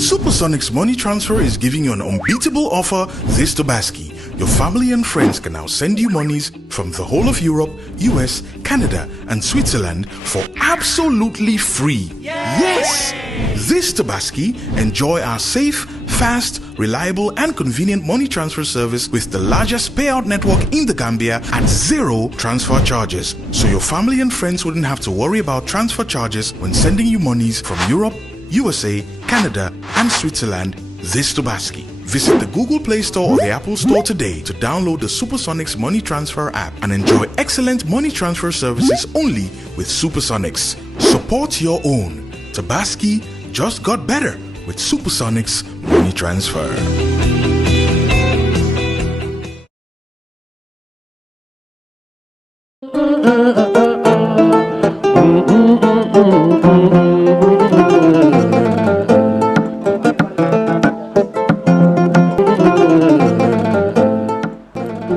Supersonics Money Transfer is giving you an unbeatable offer this Tobaski. Your family and friends can now send you monies from the whole of Europe, US, Canada and Switzerland for absolutely free. Yes! This Tobaski, enjoy our safe, fast, reliable and convenient money transfer service with the largest payout network in the Gambia at zero transfer charges. So your family and friends wouldn't have to worry about transfer charges when sending you monies from Europe, USA, Canada and Switzerland this Tobaski. Visit the Google Play Store or the Apple Store today to download the Supersonics Money Transfer app and enjoy excellent money transfer services only with Supersonics. Support your own. Tobaski just got better with Supersonics Money Transfer.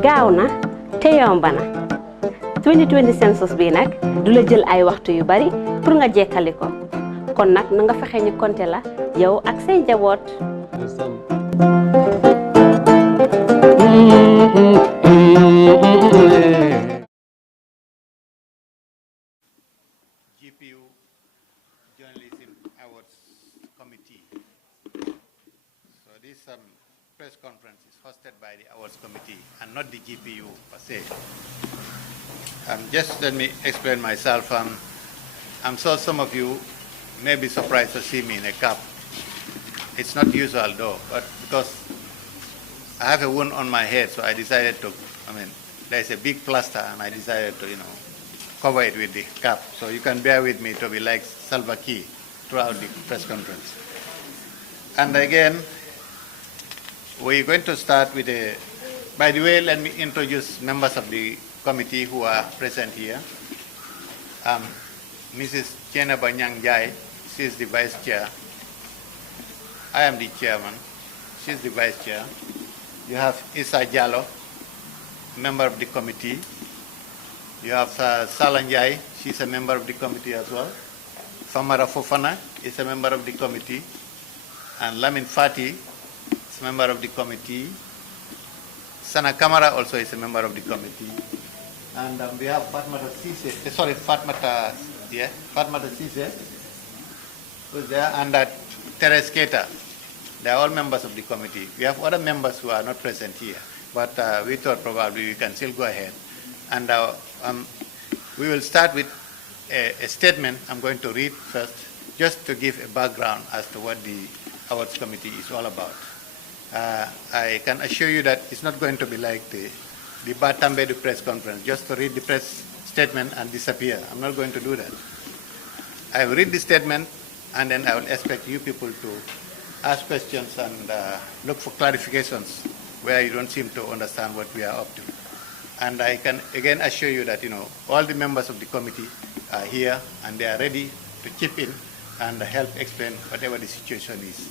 gaaw na te yomb na 2020 census bi nag du la jël ay waxtu yu bari pour nga jekkali ko kon nag na nga fexe ñu compter la yow ak say njaboot. GPU Journalism Awards Committee. So this press conference is hosted by the Awards Committee and not the GPU per se. Just let me explain myself. I'm sure some of you may be surprised to see me in a cap. It's not usual though, but because I have a wound on my head, so I decided to, there's a big plaster and I decided to, cover it with the cap. So you can bear with me to be like Salva Kiir throughout the press conference. And again, we're going to start with by the way, let me introduce members of the committee who are present here. Mrs. Chenaba Nyang-Jai, she is the vice chair. I am the chairman. She is the vice chair. You have Issa Jallo, member of the committee. You have Salanjai, she's a member of the committee as well. Famara Fofana is a member of the committee. And Lamin Fati is a member of the committee. Sana Kamara also is a member of the committee. And we have Fatmata Sise, who's there, and Teres Keita. They are all members of the committee. We have other members who are not present here, but we thought probably we can still go ahead. And we will start with a statement I'm going to read first, just to give a background as to what the Awards Committee is all about. I can assure you that it's not going to be like the Batambe press conference, just to read the press statement and disappear. I'm not going to do that. I will read the statement and then I will expect you people to ask questions and look for clarifications where you don't seem to understand what we are up to. And I can again assure you that all the members of the committee are here and they are ready to chip in and help explain whatever the situation is.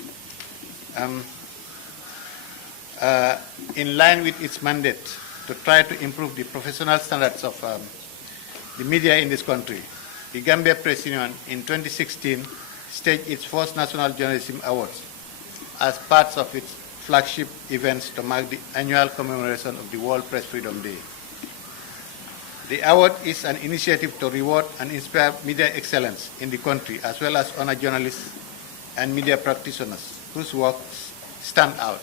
In line with its mandate to try to improve the professional standards of the media in this country, the Gambia Press Union in 2016 staged its first National Journalism Awards as part of its flagship events to mark the annual commemoration of the World Press Freedom Day. The award is an initiative to reward and inspire media excellence in the country, as well as honor journalists and media practitioners whose works stand out.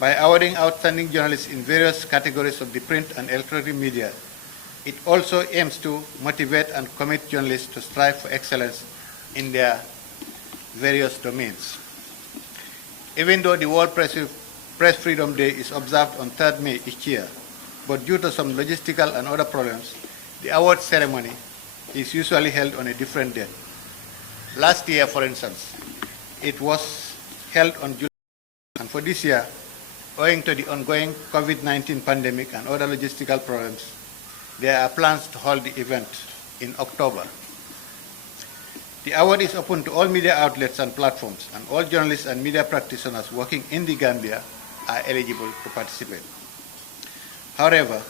By awarding outstanding journalists in various categories of the print and electronic media, it also aims to motivate and commit journalists to strive for excellence in their various domains. Even though the World Press Freedom Day is observed on 3rd May each year, but due to some logistical and other problems, the award ceremony is usually held on a different date. Last year, for instance, it was held on July, and for this year, owing to the ongoing COVID-19 pandemic and other logistical problems, there are plans to hold the event in October. The award is open to all media outlets and platforms, and all journalists and media practitioners working in the Gambia are eligible to participate. However,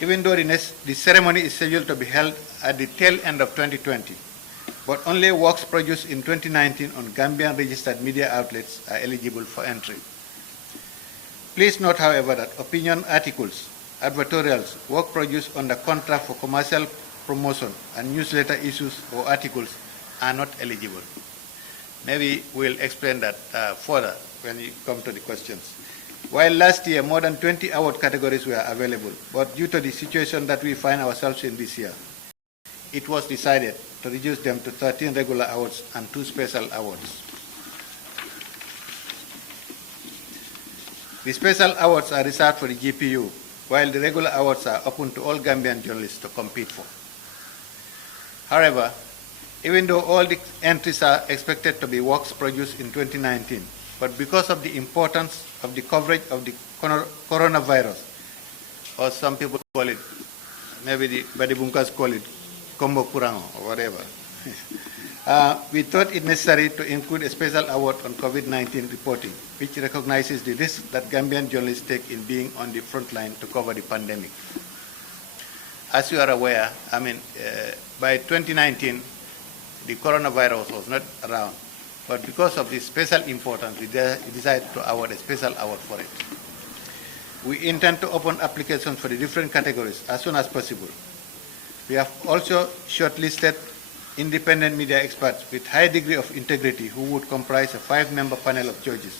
even though the ceremony is scheduled to be held at the tail end of 2020, but only works produced in 2019 on Gambian registered media outlets are eligible for entry. Please note, however, that opinion articles, advertorials, work produced under contract for commercial promotion, and newsletter issues or articles are not eligible. Maybe we'll explain that further when we come to the questions. While last year more than 20 award categories were available, but due to the situation that we find ourselves in this year, it was decided to reduce them to 13 regular awards and 2 special awards. The special awards are reserved for the GPU, while the regular awards are open to all Gambian journalists to compete for. However, even though all the entries are expected to be works produced in 2019, but because of the importance of the coverage of the coronavirus, or some people call it, maybe the Badibunkas call it Combo Kurango or whatever, we thought it necessary to include a special award on COVID-19 reporting, which recognizes the risk that Gambian journalists take in being on the front line to cover the pandemic. As you are aware, by 2019, the coronavirus was not around, but because of the special importance, we decided to award a special award for it. We intend to open applications for the different categories as soon as possible. We have also shortlisted independent media experts with high degree of integrity who would comprise a 5-member panel of judges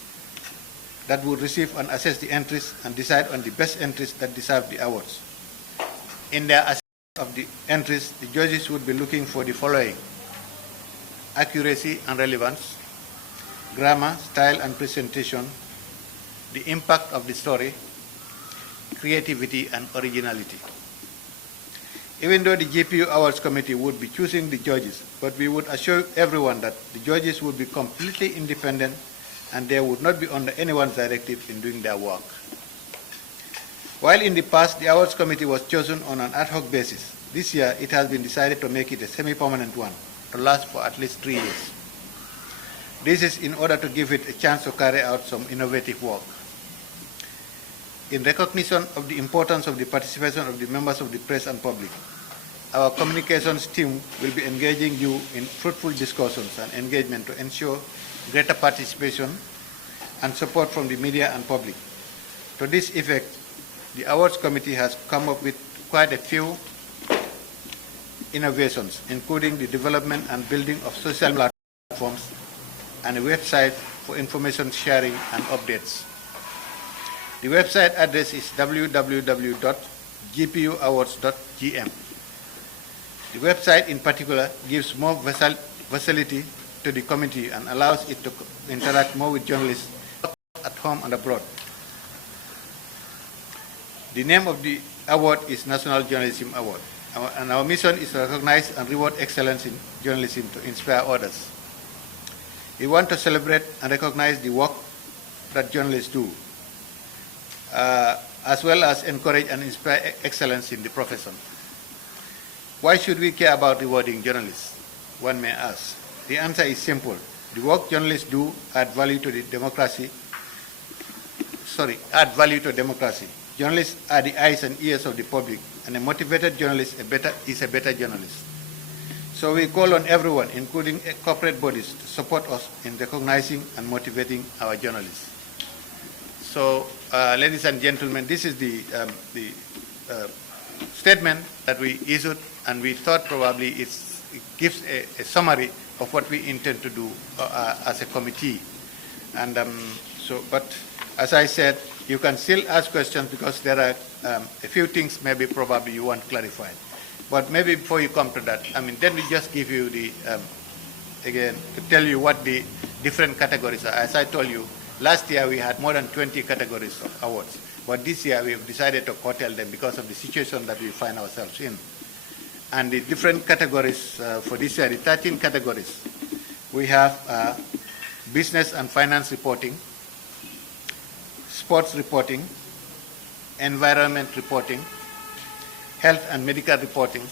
that would receive and assess the entries and decide on the best entries that deserve the awards. In their assessment of the entries, the judges would be looking for the following: accuracy and relevance, grammar, style and presentation, the impact of the story, creativity and originality. Even though the GPU Awards Committee would be choosing the judges, but we would assure everyone that the judges would be completely independent and they would not be under anyone's directive in doing their work. While in the past the Awards Committee was chosen on an ad hoc basis, this year it has been decided to make it a semi-permanent one to last for at least 3 years. This is in order to give it a chance to carry out some innovative work. In recognition of the importance of the participation of the members of the press and public, our communications team will be engaging you in fruitful discussions and engagement to ensure greater participation and support from the media and public. To this effect, the Awards Committee has come up with quite a few innovations, including the development and building of social platforms and a website for information sharing and updates. The website address is www.gpuawards.gm. The website in particular gives more facility to the committee and allows it to interact more with journalists at home and abroad. The name of the award is National Journalism Award, and our mission is to recognize and reward excellence in journalism to inspire others. We want to celebrate and recognize the work that journalists do, as well as encourage and inspire excellence in the profession. Why should we care about rewarding journalists? One may ask. The answer is simple. The work journalists do add value to democracy. Journalists are the eyes and ears of the public, and a motivated journalist is a better journalist. So we call on everyone, including corporate bodies, to support us in recognizing and motivating our journalists. So, ladies and gentlemen, this is the statement that we issued, and we thought probably it gives a summary of what we intend to do as a committee. And but as I said, you can still ask questions because there are a few things maybe probably you want clarified. But maybe before you come to that, then we just give you the, again, to tell you what the different categories are. As I told you, last year we had more than 20 categories of awards, but this year we have decided to curtail them because of the situation that we find ourselves in. And the different categories for this year, the 13 categories, we have business and finance reporting, sports reporting, environment reporting, health and medical reporting,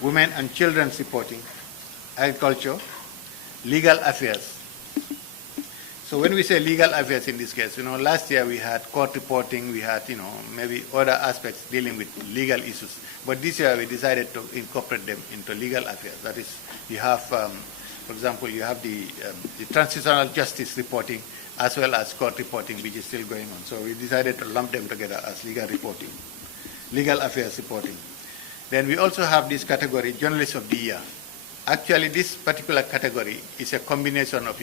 women and children's reporting, agriculture, legal affairs, So when we say legal affairs in this case, last year we had court reporting, we had, maybe other aspects dealing with legal issues. But this year we decided to incorporate them into legal affairs. That is, you have, for example, you have the transitional justice reporting as well as court reporting, which is still going on. So we decided to lump them together as legal reporting, legal affairs reporting. Then we also have this category, Journalist of the Year. Actually, this particular category is a combination of,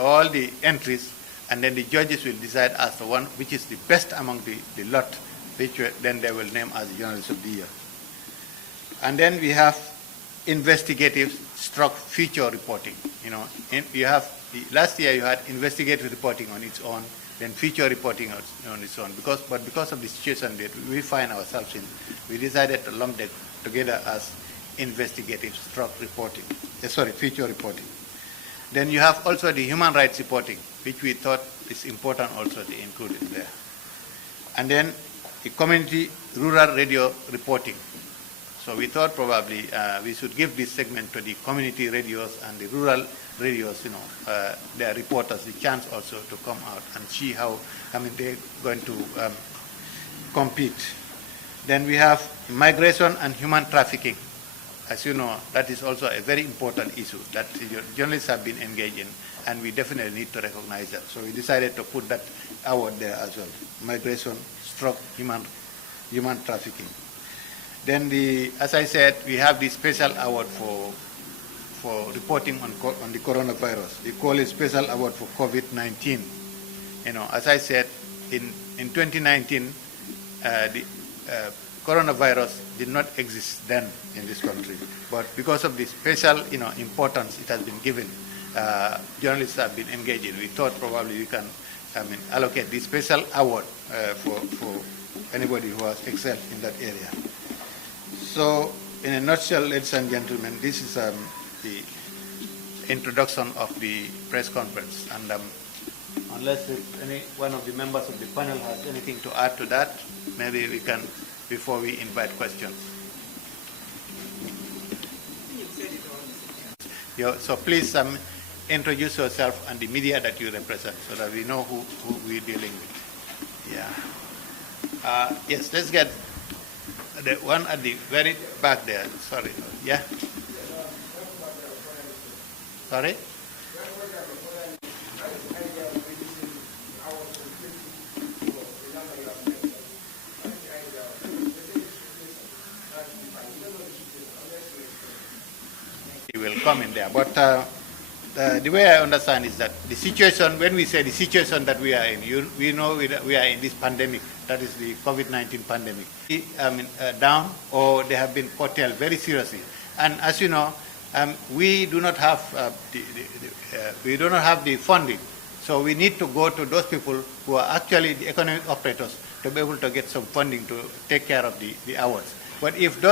all the entries, and then the judges will decide as the one which is the best among the lot, which then they will name as the Journalist of the Year. And then we have investigative feature reporting. You have last year you had investigative reporting on its own, then feature reporting on its own. But because of the situation that we find ourselves in, we decided to lump them together as investigative reporting. Feature reporting. Then you have also the human rights reporting, which we thought is important also to include it there. And then the community rural radio reporting. So we thought probably we should give this segment to the community radios and the rural radios, their reporters the chance also to come out and see how, they're going to compete. Then we have migration and human trafficking. As you know, that is also a very important issue that journalists have been engaged in, and we definitely need to recognize that. So we decided to put that award there as well, migration, human trafficking. Then as I said, we have the special award for reporting on the coronavirus. We call it Special Award for COVID-19. As I said, in 2019, the coronavirus did not exist then in this country, but because of the special, importance it has been given, journalists have been engaged in. We thought probably we can, allocate the special award for anybody who has excelled in that area. So, in a nutshell, ladies and gentlemen, this is the introduction of the press conference. And unless any one of the members of the panel has anything to add to that, maybe we can, before we invite questions. So please introduce yourself and the media that you represent so that we know who we're dealing with. Yeah. Yes, let's get the one at the very back there. Sorry. Yeah? Sorry? It will come in there. But the way I understand is that the situation, when we say the situation that we are in, we know we are in this pandemic, that is the COVID-19 pandemic. Down, or they have been curtailed very seriously. And as you know, we do not have the funding. So we need to go to those people who are actually the economic operators to be able to get some funding to take care of the awards. But if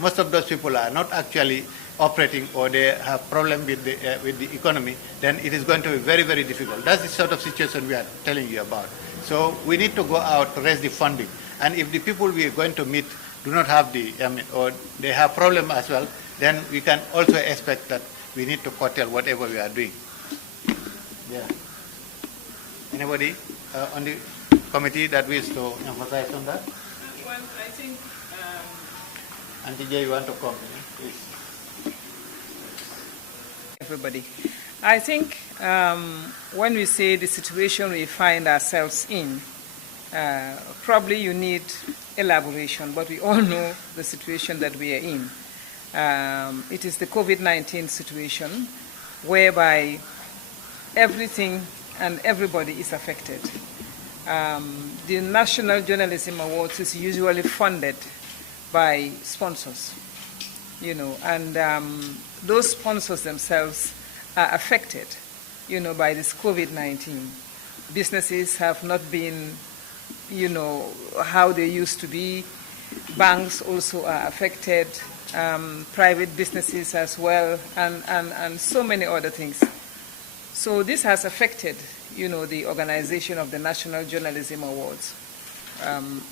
most of those people are not actually operating, or they have problem with the economy, then it is going to be very, very difficult. That's the sort of situation we are telling you about. So we need to go out to raise the funding. And if the people we are going to meet do not have or they have problem as well, then we can also expect that we need to curtail whatever we are doing. Yeah. Anybody on the committee that wishes to emphasize on that? Well, I think... Auntie Jay, you want to come, please? Everybody. I think when we say the situation we find ourselves in, probably you need elaboration, but we all know the situation that we are in. It is the COVID-19 situation whereby everything and everybody is affected. The National Journalism Awards is usually funded by sponsors, and those sponsors themselves are affected, by this COVID-19. Businesses have not been, how they used to be. Banks also are affected, private businesses as well, and so many other things. So this has affected, the organization of the National Journalism Awards.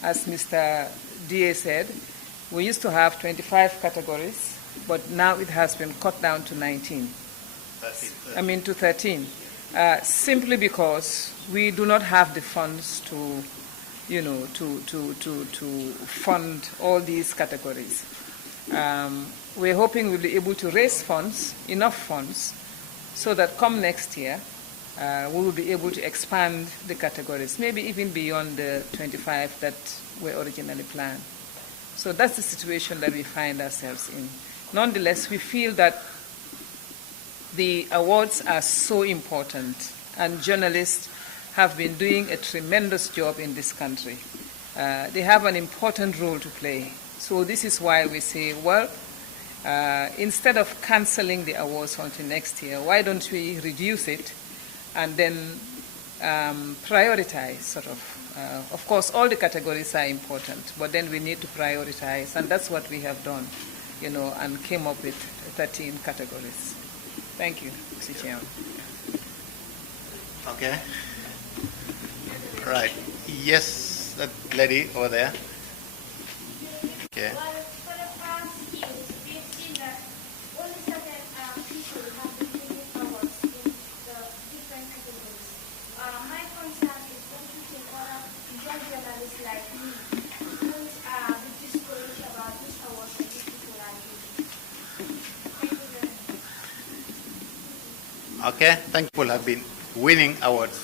As Mr. DA said, we used to have 25 categories, but now it has been cut down to 19. 13. To 13. simply because we do not have the funds to, to fund all these categories. We're hoping we'll be able to raise funds, enough funds, so that come next year, we will be able to expand the categories, maybe even beyond the 25 that were originally planned. So that's the situation that we find ourselves in. Nonetheless, we feel that the awards are so important, and journalists have been doing a tremendous job in this country. They have an important role to play. So this is why we say, well, instead of canceling the awards until next year, why don't we reduce it and then prioritize, sort of. Of course, all the categories are important, but then we need to prioritize, and that's what we have done, and came up with 13 categories. Thank you, Mr. Chairman. Okay. Right. Yes, that lady over there. Okay. Well, for the past years, we've seen that only certain people have been winning awards in the different categories. My concern is, don't you think other young journalists like me won't be discouraged about which awards that these people are winning? Thank you very much. Okay. Thank you. People have been winning awards,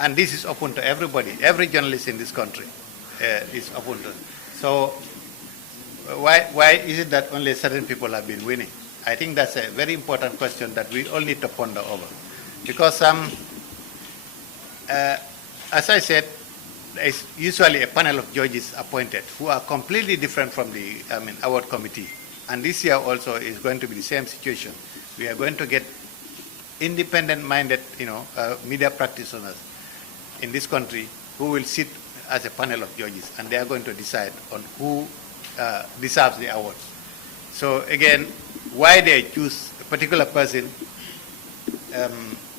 and this is open to everybody. Every journalist in this country is open to. So why is it that only certain people have been winning? I think that's a very important question that we all need to ponder over. Because as I said, there is usually a panel of judges appointed who are completely different from the award committee. And this year also is going to be the same situation. We are going to get independent-minded, media practitioners in this country who will sit as a panel of judges, and they are going to decide on who deserves the awards. So again, why they choose a particular person,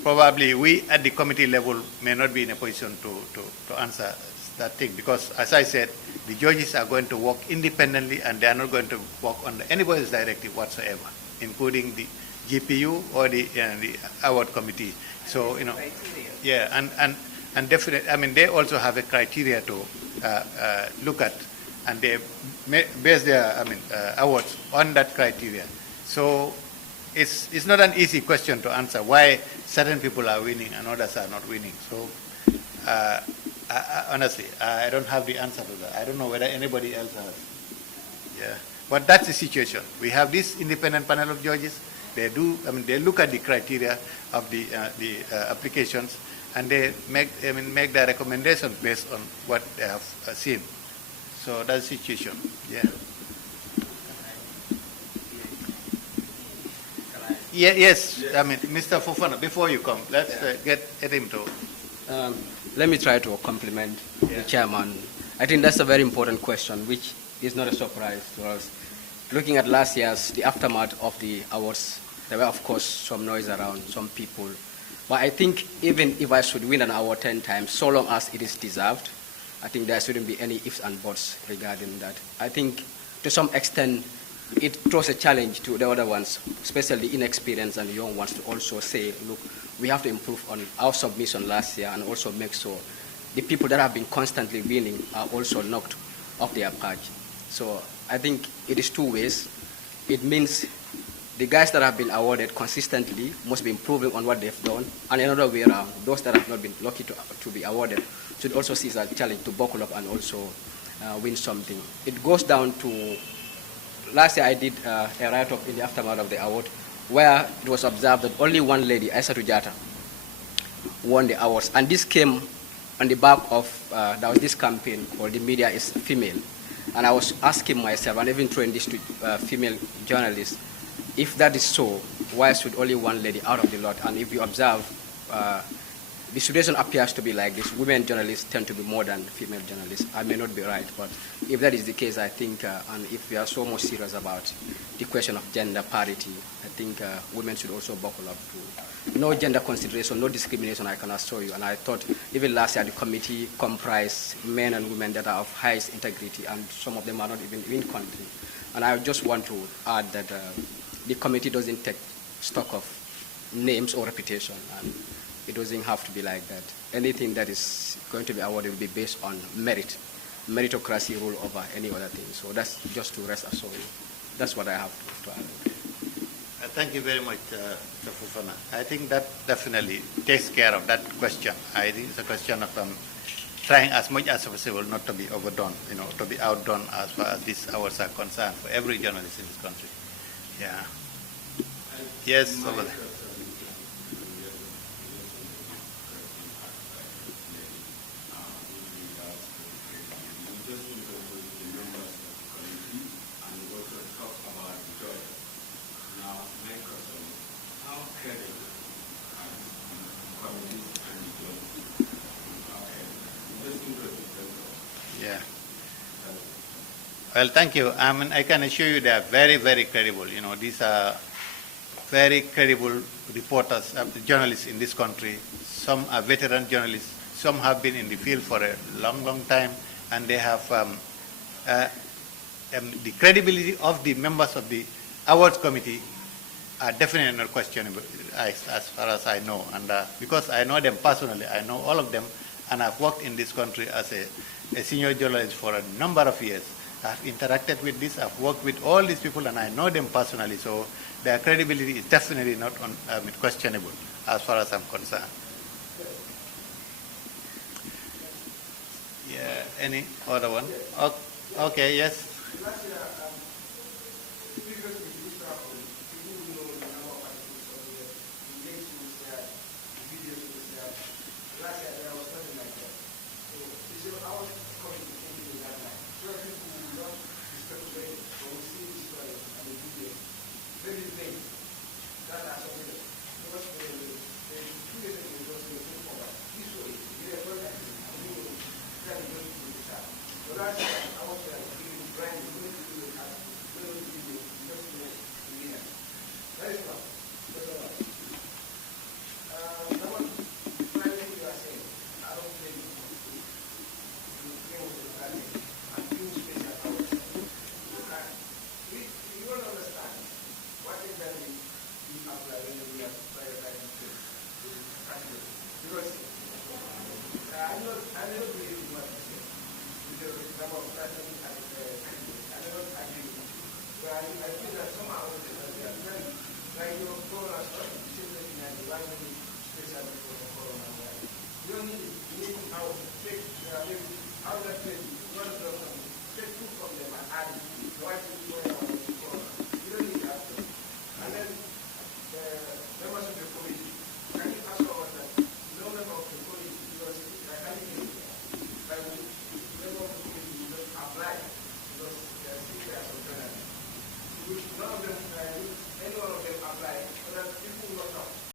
probably we at the committee level may not be in a position to answer that thing, because as I said, the judges are going to work independently and they are not going to work under anybody's directive whatsoever, including the GPU or the award committee. So, yeah, and definitely, they also have a criteria to look at, and they base their awards on that criteria. So it's not an easy question to answer why certain people are winning and others are not winning. So honestly, I don't have the answer to that. I don't know whether anybody else has. Yeah, but that's the situation. We have this independent panel of judges. They do. They look at the criteria of the applications, and they make their recommendations based on what they have seen. So that's the situation. Yeah. Yeah. Yes. Mr. Fofana, before you come, let's get him to. Let me try to compliment the chairman. I think that's a very important question, which is not a surprise to us. Looking at last year's, the aftermath of the awards, there were, of course, some noise around, some people. But I think even if I should win an award 10 times, so long as it is deserved, I think there shouldn't be any ifs and buts regarding that. I think to some extent, it throws a challenge to the other ones, especially inexperienced and young ones, to also say, look, we have to improve on our submission last year and also make sure the people that have been constantly winning are also knocked off their perch. So I think it is two ways. It means the guys that have been awarded consistently must be improving on what they've done, and another way around, those that have not been lucky to be awarded should also see that challenge to buckle up and also win something. It goes down to, last year I did a write-up in the aftermath of the award where it was observed that only one lady, Aissatou Diatta, won the awards, and this came on the back of, there was this campaign called The Media is Female, and I was asking myself, and even throwing this to female journalists, if that is so, why should only one lady out of the lot? And if you observe, the situation appears to be like this. Women journalists tend to be more than female journalists. I may not be right, but if that is the case, I think, and if we are so much serious about the question of gender parity, I think women should also buckle up to no gender consideration, no discrimination, I can assure you. And I thought even last year the committee comprised men and women that are of highest integrity, and some of them are not even in country. And I just want to add that the committee doesn't take stock of names or reputation. And it doesn't have to be like that. Anything that is going to be awarded will be based on merit. Meritocracy rule over any other thing. So that's just to rest assured. That's what I have to add. Thank you very much, Mr. Fofana. I think that definitely takes care of that question. I think it's a question of trying as much as possible not to be overdone, to be outdone as far as these hours are concerned for every journalist in this country. Yeah. Yes, over there. Yeah. Well, thank you. I mean, I can assure you they are very, very credible. These are very credible reporters, journalists in this country. Some are veteran journalists. Some have been in the field for a long, long time, and they have the credibility of the members of the awards committee are definitely not questionable as far as I know. And because I know them personally, I know all of them, and I've worked in this country as a senior journalist for a number of years. I've interacted with this, I've worked with all these people, and I know them personally, so their credibility is definitely not questionable as far as I'm concerned. Yeah, any other one? Okay, yes.